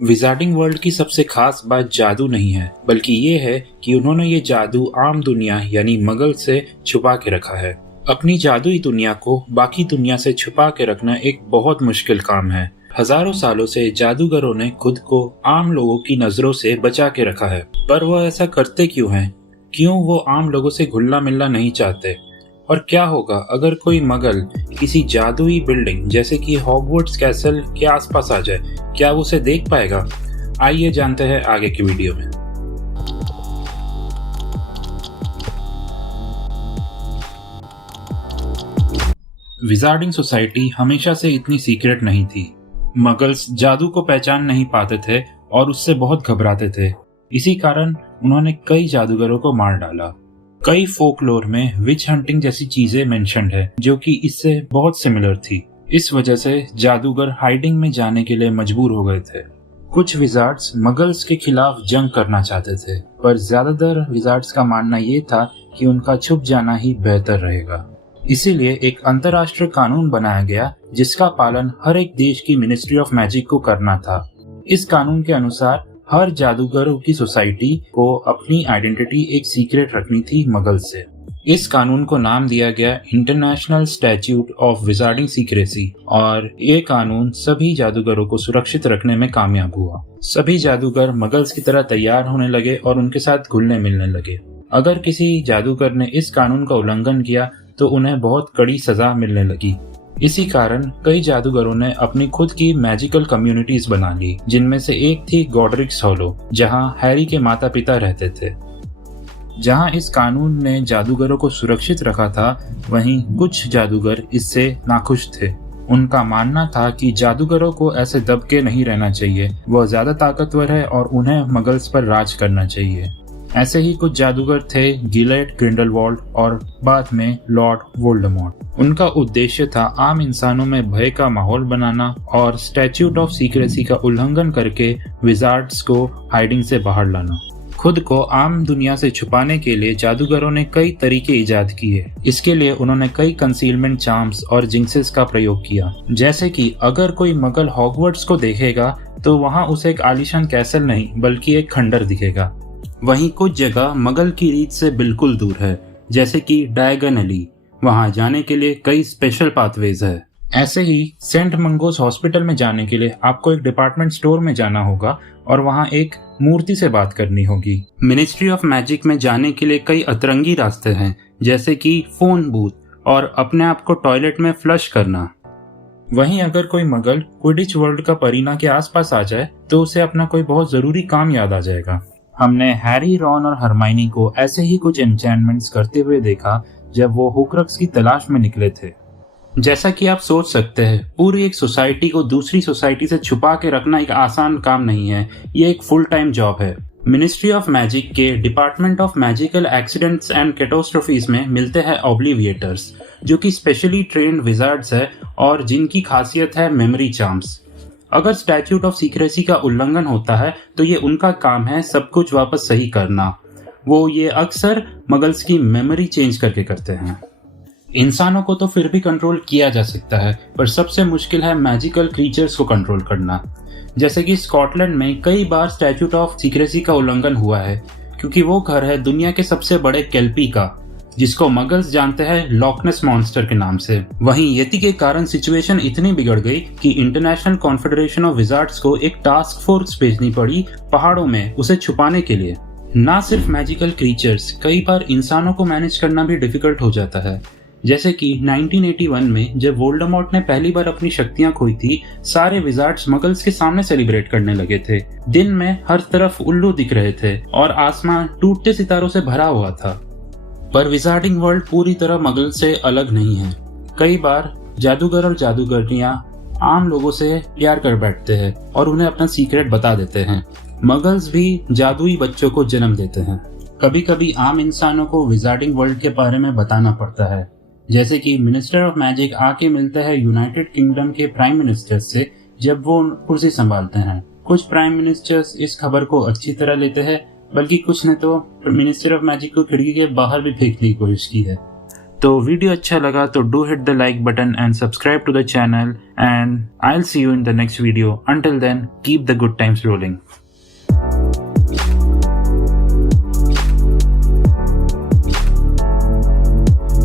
Wizarding world की सबसे खास बात जादू नहीं है, बल्कि ये है कि उन्होंने ये जादू आम दुनिया यानी मगल से छुपा के रखा है। अपनी जादुई दुनिया को बाकी दुनिया से छुपा के रखना एक बहुत मुश्किल काम है। हजारों सालों से जादूगरों ने खुद को आम लोगों की नजरों से बचा के रखा है, पर वह ऐसा करते क्यों हैं? क्यों वो आम लोगों से घुलना मिलना नहीं चाहते? और क्या होगा अगर कोई मगल किसी जादुई बिल्डिंग जैसे कि हॉगवर्ट्स कैसल के आसपास आ जाए? क्या वो उसे देख पाएगा? आइए जानते हैं आगे की वीडियो में। विजार्डिंग सोसाइटी हमेशा से इतनी सीक्रेट नहीं थी। मगल्स जादू को पहचान नहीं पाते थे और उससे बहुत घबराते थे। इसी कारण उन्होंने कई जादूगरों को मार डाला। कई फोकलोर में विच हंटिंग जैसी चीजें मेंशन्ड है जो कि इससे बहुत सिमिलर थी। इस वजह से जादूगर हाइडिंग में जाने के लिए मजबूर हो गए थे। कुछ विजार्ड्स मगल्स के खिलाफ जंग करना चाहते थे, पर ज्यादातर विजार्ड्स का मानना ये था कि उनका छुप जाना ही बेहतर रहेगा। इसीलिए एक अंतर्राष्ट्रीय कानून बनाया गया जिसका पालन हर एक देश की मिनिस्ट्री ऑफ मैजिक को करना था। इस कानून के अनुसार हर जादूगरों की सोसाइटी को अपनी आइडेंटिटी एक सीक्रेट रखनी थी मगल से। इस कानून को नाम दिया गया international statute of wizarding secrecy और ये कानून सभी जादूगरों को सुरक्षित रखने में कामयाब हुआ। सभी जादूगर मगल्स की तरह तैयार होने लगे और उनके साथ घुलने मिलने लगे। अगर किसी जादूगर ने इस कानून का उल्लंघन किया तो उन्हें बहुत कड़ी सजा मिलने लगी। इसी कारण कई जादूगरों ने अपनी खुद की मैजिकल कम्युनिटीज बना ली, जिनमें से एक थी गॉडरिक्स हॉलो, जहां हैरी के माता पिता रहते थे। जहां इस कानून ने जादूगरों को सुरक्षित रखा था, वहीं कुछ जादूगर इससे नाखुश थे। उनका मानना था कि जादूगरों को ऐसे दबके नहीं रहना चाहिए, वह ज्यादा ताकतवर है और उन्हें मगल्स पर राज करना चाहिए। ऐसे ही कुछ जादूगर थे गिलेट ग्रिंडलवाल्ड और बाद में लॉर्ड वोल्डेमॉर्ट। उनका उद्देश्य था आम इंसानों में भय का माहौल बनाना और स्टैट्यूट ऑफ सीक्रेसी का उल्लंघन करके विजार्ड्स को हाइडिंग से बाहर लाना। खुद को आम दुनिया से छुपाने के लिए जादूगरों ने कई तरीके इजाद किए। इसके लिए उन्होंने कई कंसीलमेंट चार्म्स और जिंक्सेस का प्रयोग किया। जैसे कि अगर कोई मगल हॉगवर्ट्स को देखेगा तो वहां उसे एक आलीशान कैसल नहीं बल्कि एक खंडर दिखेगा। वहीं कुछ जगह मगल की रीत से बिल्कुल दूर है, जैसे कि डायगन एली। वहां जाने के लिए कई स्पेशल पाथवेज है। ऐसे ही सेंट मंगोस हॉस्पिटल में जाने के लिए आपको एक डिपार्टमेंट स्टोर में जाना होगा और वहां एक मूर्ति से बात करनी होगी। मिनिस्ट्री ऑफ मैजिक में जाने के लिए कई अतरंगी रास्ते हैं, जैसे कि फोन बूथ और अपने आप को टॉयलेट में फ्लश करना। वहीं अगर कोई मगल क्विडिच वर्ल्ड का परीना के आसपास आ जाए तो उसे अपना कोई बहुत जरूरी काम याद आ जाएगा। हमने हैरी, रॉन और हरमाइनी को ऐसे ही कुछ एन्चेंटमेंट्स करते हुए देखा जब वो हुक्रक्स की तलाश में निकले थे। जैसा कि आप सोच सकते हैं, पूरी एक सोसाइटी को दूसरी सोसाइटी से छुपा के रखना एक आसान काम नहीं है, ये एक फुल टाइम जॉब है। मिनिस्ट्री ऑफ मैजिक के department of magical accidents and catastrophes में मिलते हैं ऑब्लिविएटर्स, जो कि स्पेशली ट्रेन्ड विजार्ड्स है और जिनकी खासियत है मेमोरी चार्म्स। अगर स्टैट्यूट ऑफ सीक्रेसी का उल्लंघन होता है तो ये उनका काम है सब कुछ वापस सही करना। वो ये अक्सर मगल्स की मेमोरी चेंज करके करते हैं। इंसानों को तो फिर भी कंट्रोल किया जा सकता है, पर सबसे मुश्किल है मैजिकल क्रीचर्स को कंट्रोल करना। जैसे कि स्कॉटलैंड में कई बार स्टैट्यूट ऑफ सीक्रेसी का उल्लंघन हुआ है, क्योंकि वो घर है दुनिया के सबसे बड़े केल्पी का, जिसको मगल्स जानते हैं लॉकनेस मॉन्स्टर के नाम से। वहीं यति के कारण सिचुएशन इतनी बिगड़ गई कि इंटरनेशनल कॉन्फेडरेशन ऑफ विजार्ड्स को एक टास्क फोर्स भेजनी पड़ी पहाड़ों में उसे छुपाने के लिए। ना सिर्फ मैजिकल क्रीचर्स, कई बार इंसानों को मैनेज करना भी डिफिकल्ट हो जाता है। जैसे कि 1981 में जब वोल्डेमॉर्ट ने पहली बार अपनी शक्तियां खोई थी, सारे विजार्ड्स मगल्स के सामने सेलिब्रेट करने लगे थे। दिन में हर तरफ उल्लू दिख रहे थे और आसमान टूटते सितारों से भरा हुआ था। पर विजार्डिंग वर्ल्ड पूरी तरह मगल से अलग नहीं है। कई बार जादूगर और जादूगरनियां आम लोगों से प्यार कर बैठते हैं और उन्हें अपना सीक्रेट बता देते हैं। मगल्स भी जादुई बच्चों को जन्म देते हैं। कभी कभी आम इंसानों को विजार्डिंग वर्ल्ड के बारे में बताना पड़ता है। जैसे कि मिनिस्टर ऑफ मैजिक आके मिलते हैं यूनाइटेड किंगडम के प्राइम मिनिस्टर से जब वो कुर्सी संभालते हैं। कुछ प्राइम मिनिस्टर्स इस खबर को अच्छी तरह लेते हैं, बल्कि कुछ ने तो मिनिस्टर ऑफ मैजिक को खिड़की के बाहर भी फेंकने की कोशिश की है। तो वीडियो अच्छा लगा तो do hit the like button and subscribe to the channel, and I will see you in the next video. Until then, keep the good times rolling.